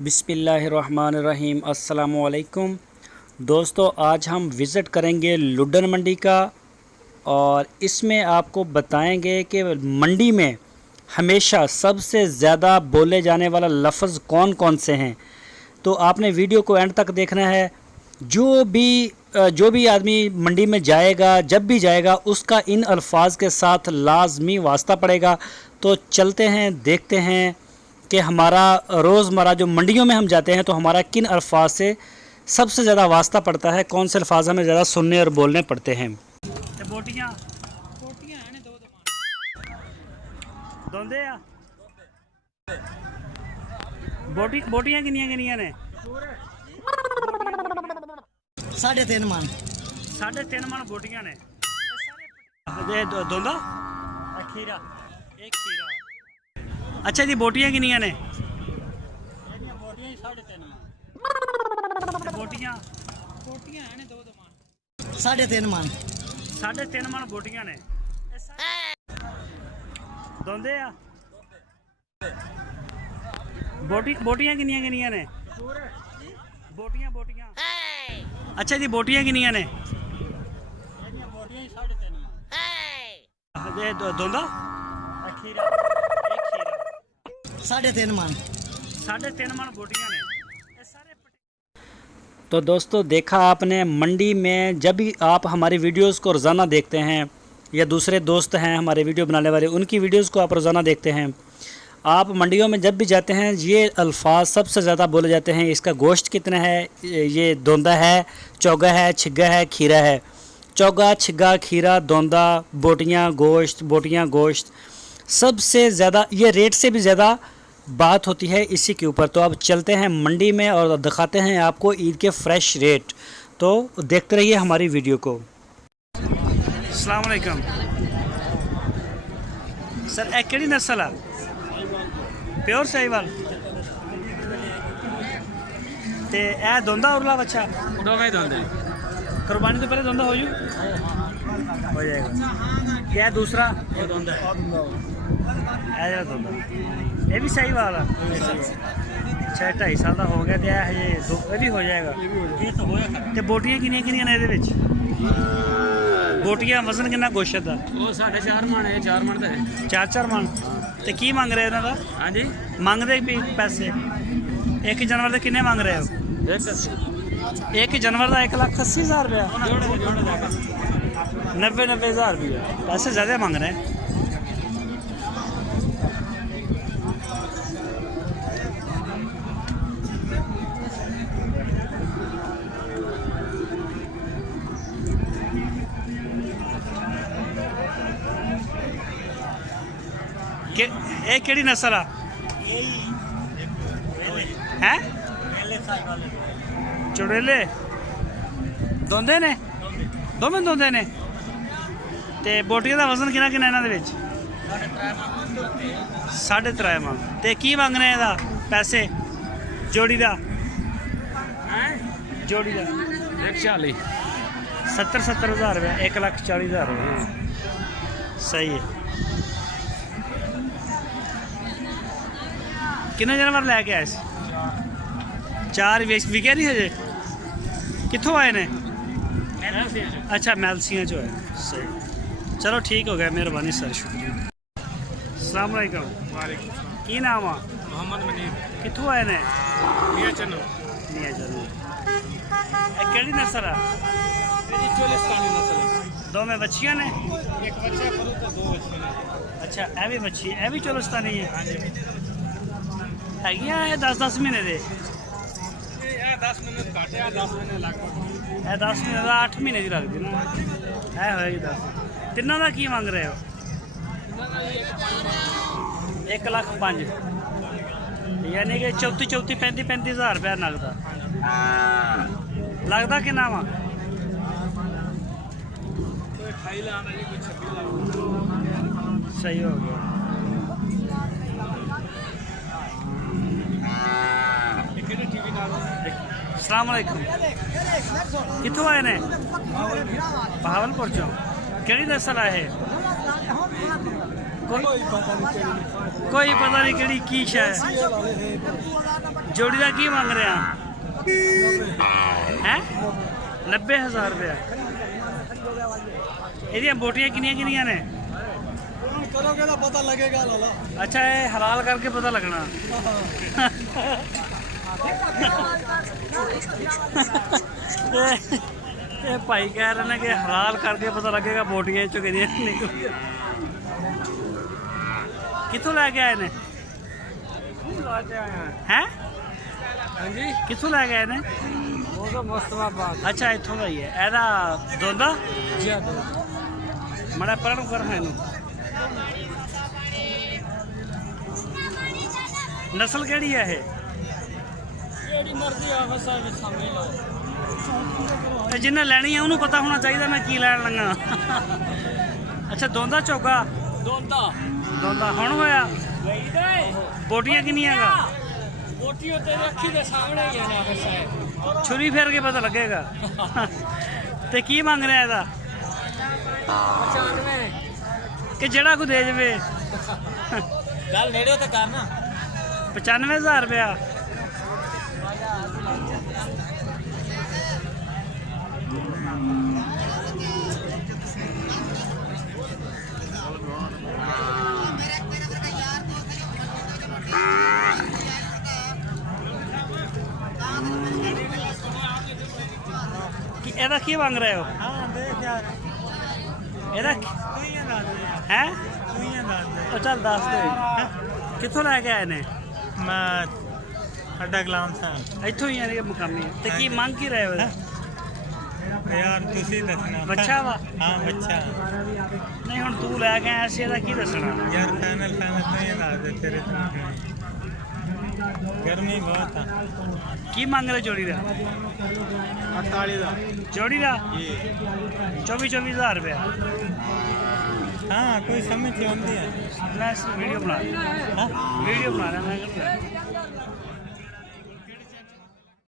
बिस्मिल्लाहिर्रहमानिर्रहीम अस्सलामुअलैकुम दोस्तों, आज हम विज़िट करेंगे लुड्डन मंडी का और इसमें आपको बताएंगे कि मंडी में हमेशा सबसे ज़्यादा बोले जाने वाला लफ्ज़ कौन कौन से हैं। तो आपने वीडियो को एंड तक देखना है। जो भी आदमी मंडी में जाएगा, जब भी जाएगा, उसका इन अल्फाज के साथ लाजमी वास्ता पड़ेगा। तो चलते हैं, देखते हैं कि हमारा रोज़मर्रा जो मंडियों में हम जाते हैं तो हमारा किन अल्फाज से सबसे ज़्यादा वास्ता पड़ता है, कौन से अल्फाज हमें ज़्यादा सुनने और बोलने पड़ते हैं। बोटियाँ बोटियाँ किनिया ने 3.5 मन 3.5 मन बोटियाँ ने दोंदा खीरा एक खीरा। अच्छा जी, बोटियाँ किनिया ने बोटियाँ 3.5 मन 3.5 मन बोटियाँ ने दोंदे आ बोटियाँ किनिया ने बोटियाँ। अच्छा जी, बोटियाँ किनिया ने दोंदा खीरा एक खीरा 3.5 मन 3.5 मन बोटियाँ ने। तो दोस्तों, देखा आपने, मंडी में जब भी आप हमारी वीडियोस को रोज़ाना देखते हैं या दूसरे दोस्त हैं हमारे वीडियो बनाने वाले, उनकी वीडियोस को आप रोज़ाना देखते हैं, आप मंडियों में जब भी जाते हैं ये अल्फाज सबसे ज़्यादा बोले जाते हैं। इसका गोश्त कितना है, ये दोंदा है, चौगा है, छिग्गा है, खीरा है। चौगा, छिग्गा, खीरा, दोंदा, बोटियाँ गोश्त सबसे ज़्यादा, ये रेट से भी ज़्यादा बात होती है इसी के ऊपर। तो अब चलते हैं मंडी में और दिखाते हैं आपको ईद के फ्रेश रेट। तो देखते रहिए हमारी वीडियो को। अस्सलाम वालेकुम सर, ए केड़ी नस्ल है? प्योर साहिवाल ते ए दोंदा उरला बच्चा दोवें दोंदे कुर्बानी तो पहले दोंदा हो जाएगा। क्या दूसरा ये दोंदा है। ए दोंदा ये भी सही वाला। अच्छा, 2.5 साल का हो गया तो ये भी हो जाएगा। तो बोटियाँ किनिया ने ये बोटियाँ वजन कितना गोश्त का? वो 4.5 मन है, 4 मन है। 4 मन। तो की मंग रहे हो? हाँ जी, मंगते भी पैसे एक जानवर के किन्ने मंग रहे हो? एक जानवर का 1,80,000 रुपया, 90,000 रुपया। पैसे ज़्यादा मांग रहे हैं। ये केड़ी नस्ल है? चुड़ेले दोंदे ने, दोवें दोंदे ने। ते बोटियां का वजन कितना इन्हां दे विच? 3.5 मन। ते की मंगने इहदा पैसे जोड़ी दा? जोड़ी दा 140 70,000 रुपया, 1,40,000 रुपया। सही है। किन्ने जानवर लैके आए? 4 विके नहीं हजे? कितों आए ने? अच्छा, मैलसियाँ जो है। सही, चलो ठीक हो गया, मेहरबानी सर, शुक्रिया। अस्सलाम वालेकुम। की नाम आ? मोहम्मद मनीर। कितों आए ने? मियां चन्नू। केड़ी नस्ल है? चोलिस्तानी नस्ल। दो में बच्चियाँ ने? एक बच्चा करूँ तो 2 बच्चे ने। अच्छा, ए भी बच्ची, ए भी चोलिस्तानी है? हाँ जी, है 10-10 महीने दे? 10 महीने घट है, 10 महीने लगभग। 10 महीने का 8 महीने की लगती ना है, होएगी 10। तिना का की मांग रहे हो? 1,05,000, यानी कि 34-35,000 रुपया लगता। लगता कि ना वा? सही हो गया। अस्सलाम वालेकुम। कितों आए ने? बहावलपुर चो। केड़ी नस्ल है? कोई पता नहीं केड़ी की शय जोड़ी का की मांग रहे हैं 90,000 रुपया ਇਹਦੀਆਂ ਬੋਟੀਆਂ ਕਿੰਨੀਆਂ ਕਿੰਨੀਆਂ ਨੇ करोगे तो पता लगेगा लाला ਅੱਛਾ ਇਹ ਹਲਾਲ ਕਰਕੇ ਪਤਾ ਲੱਗਣਾ ਇਹ ਭਾਈ ਕਹਿ ਰਹੇ ਨੇ ਕਿ ਹਲਾਲ ਕਰਕੇ ਪਤਾ ਲੱਗੇਗਾ ਬੋਟੀਆਂ ਚੋਂ ਕਿਹਦੀਆਂ ਨਿਕਲੀਆਂ ਕਿੱਥੋਂ ਲੈ ਕੇ ਆਏ ਨੇ ਹੈ ਹਾਂਜੀ ਕਿੱਥੋਂ ਲੈ ਕੇ ਆਏ ਨੇ ਉਹ ਤਾਂ ਮੁਸਤਫਾਬਾਦ ਅੱਛਾ ਇੱਥੋਂ ਦਾ ਹੀ ਹੈ ਇਹਦਾ ਦੋਂਦਾ ਜੀ ਮੜਾ ਪੜਨ ਕਰ ਹੈ ਇਹਨੂੰ ਨਸਲ ਕਿਹੜੀ ਹੈ ਇਹ ਜਿਹੜੀ ਮਰਜ਼ੀ ਆ ਬਸ ਆ ਸਮਝ ਲਓ ਤੇ ਜਿੰਨੇ ਲੈਣੀ ਹੈ ਉਹਨੂੰ ਪਤਾ ਹੋਣਾ ਚਾਹੀਦਾ ਮੈਂ ਕੀ ਲੈਣ ਲੱਗਾ ਅੱਛਾ ਦੋਂਦਾ ਚੋਗਾ ਦੋਂਦਾ ਹੁਣ ਹੋਇਆ ਬੋਟੀਆਂ ਕਿੰਨੀਆਂ ਹੈਗਾ ਬੋਟੀ ਉਹ ਤੇਰੀ ਅੱਖੀ ਦੇ ਸਾਹਮਣੇ ਹੀ ਆ ਨਾ ਬਸ ਛੁਰੀ ਫੇਰ ਕੇ ਪਤਾ ਲੱਗੇਗਾ ਤੇ ਕੀ ਮੰਗ ਰਿਹਾ ਇਹਦਾ 95 ਕਿ ਜਿਹੜਾ ਕੋ ਦੇ ਜਵੇ ਗੱਲ ਨੇੜੇ ਤੇ ਕਰਨਾ 95,000 ਰੁਪਇਆ ਇਹਦਾ ਕੀ ਮੰਗ ਰਹੇ ਹੋ ਹਾਂ ਦੇਖ ਯਾਰ ਇਹਦਾ ਤੂੰ ਹੀ ਦੱਸ ਦੇ ਹੈ ਤੂੰ ਹੀ ਦੱਸ ਦੇ ਉਹ ਚੱਲ ਦੱਸ ਦੇ ਕਿੱਥੋਂ ਲੈ ਕੇ ਆਏ ਨੇ ਮੈਂ ਅੱਡਾ ਗੁਲਾਮ ਸਾਂ ਇੱਥੋਂ ਹੀ ਆ ਨੇ ਮੁਕਾਮੀ ਤੇ ਕੀ ਮੰਗ ਕੀ ਰਹੇ ਹੋ ਯਾਰ ਤੁਸੀਂ ਦੱਸਣਾ ਬੱਚਾ ਵਾ ਹਾਂ ਬੱਚਾ ਨਹੀਂ ਹੁਣ ਤੂੰ ਲੈ ਕੇ ਆਇਆ ਸੀ ਇਹਦਾ ਕੀ ਦੱਸਣਾ ਯਾਰ ਫਾਈਨਲ ਨਹੀਂ ਦੱਸ ਦੇ ਤੇਰੇ ਤੋਂ ਗਰਮੀ ਬਹੁਤ ਆ ਕੀ ਮੰਗ ਰਹੇ ਜੋੜੀ ਦਾ 48 ਦਾ ਜੋੜੀ ਦਾ ਜੀ 24,000 ਰੁਪਇਆ ਹਾਂ ਕੋਈ ਸਮਝ ਆਉਂਦੀ ਹੈ ਮੈਂ ਵੀਡੀਓ ਬਣਾ ਰਿਹਾ ਹਾਂ ਵੀਡੀਓ ਬਣਾ ਰਿਹਾ ਮੈਂ